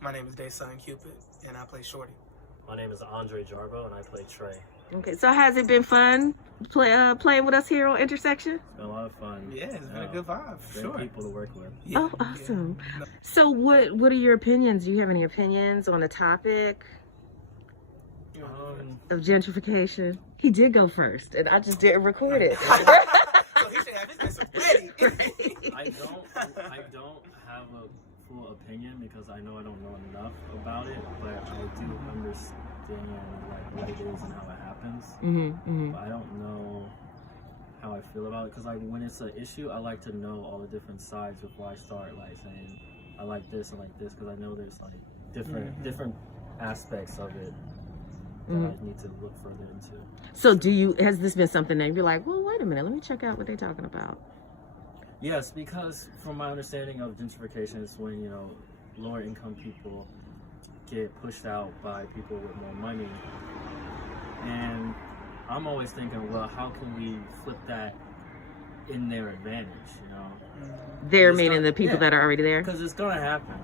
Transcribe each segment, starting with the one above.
My name is DaeSun Cupid, and I play Shortie. My name is André Jarboe, and I play Trey. Okay, so has it been fun playing with us here on Intersection? It's been a lot of fun. Yeah, it's been a good vibe, for Great sure. people to work with. Yeah, Oh, awesome. Yeah. So what are your opinions? Do you have any opinions on the topic of gentrification? He did go first, and I just didn't record it. So he should have his answer ready. I don't have a full opinion because I know I don't know enough about it, but I do understand like what it is and how it happens. But I don't know how I feel about it because when it's an issue, I like to know all the different sides before I start like saying I like this and like this, because I know there's like different aspects of it that I need to look further into. So has this been something that you're like, well, wait a minute, let me check out what they're talking about? Yes, because from my understanding of gentrification, it's when, lower income people get pushed out by people with more money. And I'm always thinking, well, how can we flip that in their advantage, They're meaning the people that are already there? Because it's going to happen.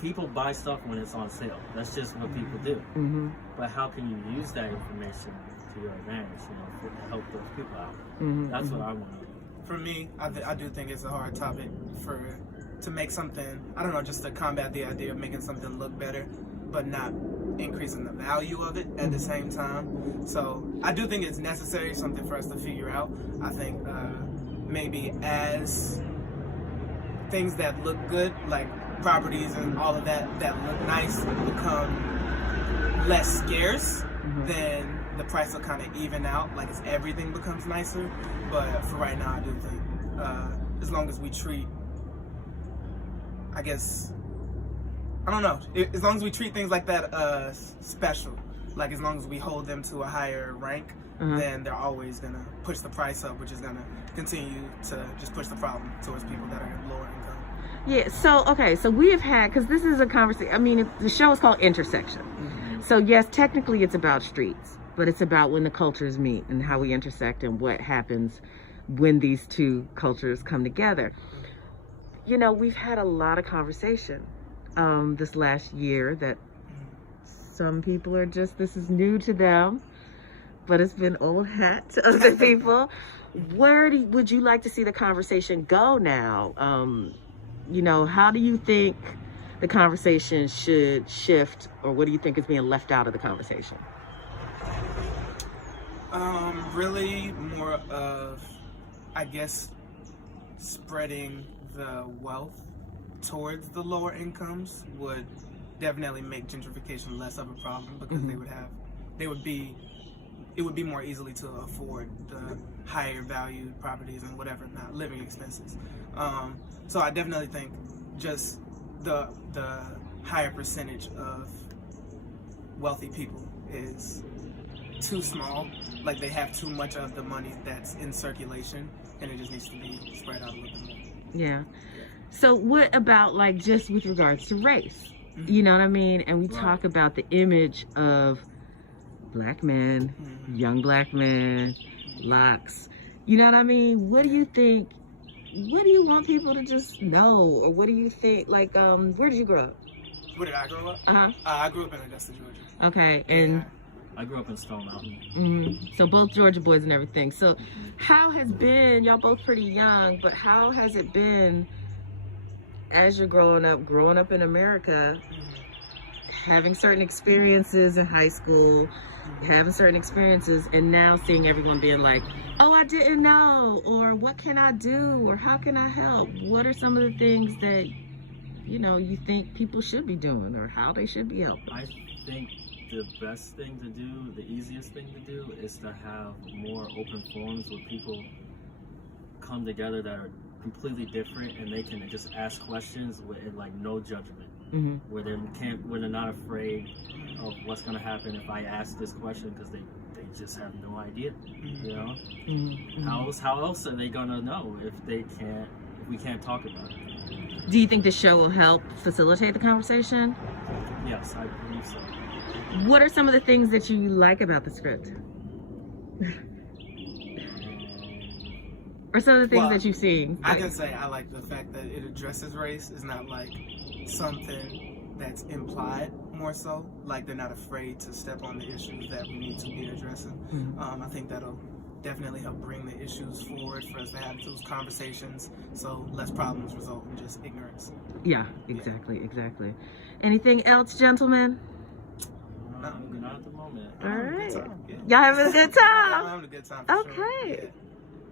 People buy stuff when it's on sale. That's just what people do. But how can you use that information to your advantage, to help those people out? That's what I want to do. For me, I do think it's a hard topic to make something, I don't know, just to combat the idea of making something look better, but not increasing the value of it at the same time. So I do think it's necessary, something for us to figure out. I think maybe as things that look good, like properties and all of that look nice, become less scarce, then the price will kind of even out, like as everything becomes nicer. But for right now, I do think as long as we treat, as long as we treat things like that special, like as long as we hold them to a higher rank, then they're always gonna push the price up, which is gonna continue to just push the problem towards people that are lower income. Yeah, so we have had, because this is a conversation, I mean, the show is called Intersection. So yes, technically it's about streets, but it's about when the cultures meet and how we intersect and what happens when these two cultures come together. We've had a lot of conversation this last year that some people are this is new to them, but it's been old hat to other people. Where would you like to see the conversation go now? How do you think the conversation should shift, or what do you think is being left out of the conversation? Really more of, spreading the wealth towards the lower incomes would definitely make gentrification less of a problem, because it would be more easily to afford the higher valued properties and whatever, not living expenses. So I definitely think just the higher percentage of wealthy people is too small. Like they have too much of the money that's in circulation, and it just needs to be spread out a little bit more. Yeah. So what about just with regards to race? You know what I mean? And we talk about the image of black men, young black men, locks. You know what I mean? What do you think? What do you want people to just know? Or what do you think? Where did you grow up? Where did I grow up? I grew up in Augusta, Georgia. Okay, and I grew up in Stone Mountain. So both Georgia boys and everything. So how has been, y'all both pretty young, but how has it been as you're growing up in America, having certain experiences in high school, having certain experiences, and now seeing everyone being like, oh, I didn't know, or what can I do, or how can I help? What are some of the things that, you think people should be doing, or how they should be helped? I think the best thing to do, the easiest thing to do, is to have more open forums where people come together that are completely different, and they can just ask questions with no judgment, where they're not afraid of what's going to happen if I ask this question, because they just have no idea. How else are they going to know if we can't talk about it? Do you think the show will help facilitate the conversation? Yes, I believe so. What are some of the things that you like about the script? Or some of the things that you've seen? I can say I like the fact that it addresses race. It's not like something that's implied more so. Like they're not afraid to step on the issues that we need to be addressing. I think that'll definitely help bring the issues forward for us to have those conversations, so less problems result in just ignorance. Yeah, exactly. Anything else, gentlemen? Not at the moment. All right. Good time. Yeah. Y'all having a good time? I'm having a good time. For Okay. Sure. Yeah.